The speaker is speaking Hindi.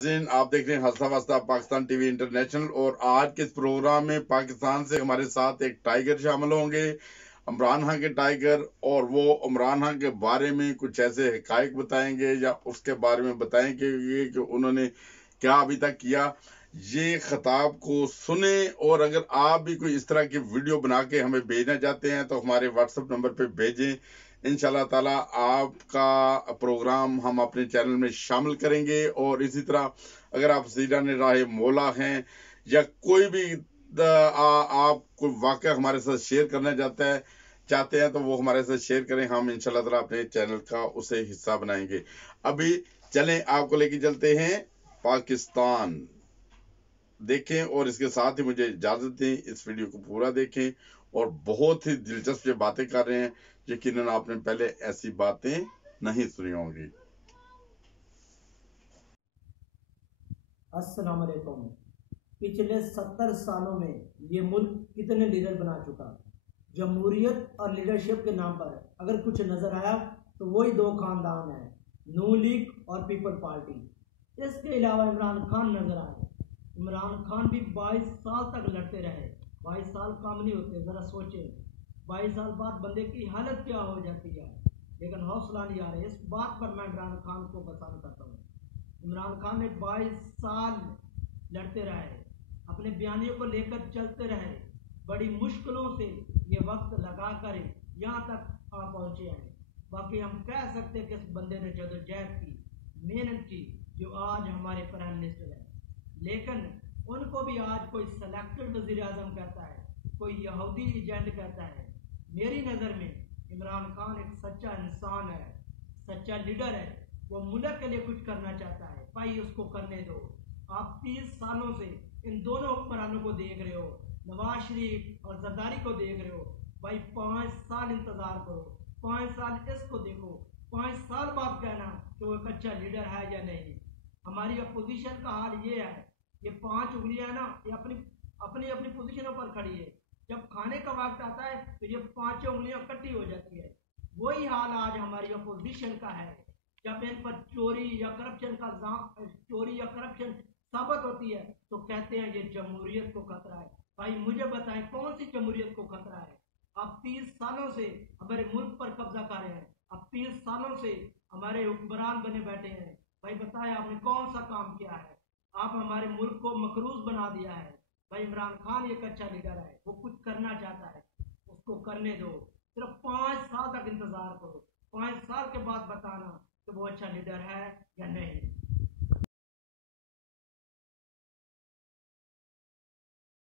आप देख रहे हैं हंसता वस्ता पाकिस्तान टीवी इंटरनेशनल। और आज के इस प्रोग्राम में पाकिस्तान से हमारे साथ एक टाइगर शामिल होंगे, इमरान खान के टाइगर। और वो इमरान खान के बारे में कुछ ऐसे हकायक बताएंगे या उसके बारे में बताएंगे कि उन्होंने क्या अभी तक किया। ये खिताब को सुने, और अगर आप भी कोई इस तरह की वीडियो बना के हमें भेजना चाहते हैं तो हमारे व्हाट्सएप नंबर पे भेजें। इंशाल्लाह ताला आपका प्रोग्राम हम अपने चैनल में शामिल करेंगे। और इसी तरह अगर आप सीरान राह मौला हैं या कोई भी आप कोई वाकया हमारे साथ शेयर करना चाहते हैं तो वो हमारे साथ शेयर करें। हम इंशाल्लाह ताला अपने चैनल का उसे हिस्सा बनाएंगे। अभी चलें, आपको लेके चलते हैं पाकिस्तान। देखें और इसके साथ ही मुझे इजाजत दें, इस वीडियो को पूरा देखें। और बहुत ही दिलचस्प बातें कर रहे हैं, यकीनन आपने पहले ऐसी बातें नहीं सुनी होंगी। अस्सलाम वालेकुम। पिछले 70 सालों में ये मुल्क कितने लीडर बना चुका। जमहूरियत और लीडरशिप के नाम पर अगर कुछ नजर आया तो वही दो खानदान है, नू लीग और पीपल पार्टी। इसके अलावा इमरान खान नजर आए। इमरान खान भी 22 साल तक लड़ते रहे। 22 साल कम नहीं होते, जरा सोचें। 22 साल बाद बंदे की हालत क्या हो जाती है, लेकिन हौसला नहीं आ रहा। इस बात पर मैं इमरान खान को पसंद करता हूँ। इमरान खान ने 22 साल लड़ते रहे, अपने बयानियों को लेकर चलते रहे, बड़ी मुश्किलों से ये वक्त लगा कर यहाँ तक आ पहुंचे हैं। बाकी हम कह सकते हैं कि इस बंदे ने जदोजहद की, मेहनत की, जो आज हमारे प्राइम मिनिस्टर है। लेकिन उनको भी आज कोई सेलेक्टेड वजीर आजम कहता है, कोई यहूदी एजेंट कहता है। मेरी नज़र में इमरान खान एक सच्चा इंसान है, सच्चा लीडर है। वो मुल्क के लिए कुछ करना चाहता है, भाई उसको करने दो। आप 30 सालों से इन दोनों हुक्मरानों को देख रहे हो, नवाज शरीफ और जरदारी को देख रहे हो। भाई 5 साल इंतजार करो, 5 साल इसको देखो, 5 साल बाद कहना कि वो एक अच्छा लीडर है या नहीं। हमारी अपोजिशन का हाल ये है, ये 5 उंगलियां है ना, ये अपनी अपनी अपनी पोजीशनों पर खड़ी है। जब खाने का वक्त आता है तो ये 5 उंगलियां इकट्ठी हो जाती है। वही हाल आज हमारी अपोजिशन का है। जब इन पर चोरी या करप्शन साबित होती है तो कहते हैं ये जमहूरियत को खतरा है। भाई मुझे बताएं, कौन सी जमहूरियत को खतरा है? अब 30 सालों से हमारे मुल्क पर कब्जा कर रहे हैं, अब 30 सालों से हमारे हुक्मरान बने बैठे हैं। भाई बताएं आपने कौन सा काम किया है? आप हमारे मुल्क को मकरूज बना दिया है। भाई इमरान खान एक अच्छा लीडर है, वो कुछ करना चाहता है, उसको करने दो। सिर्फ 5 साल तक इंतजार करो, 5 साल के बाद बताना कि वो अच्छा लीडर है या नहीं।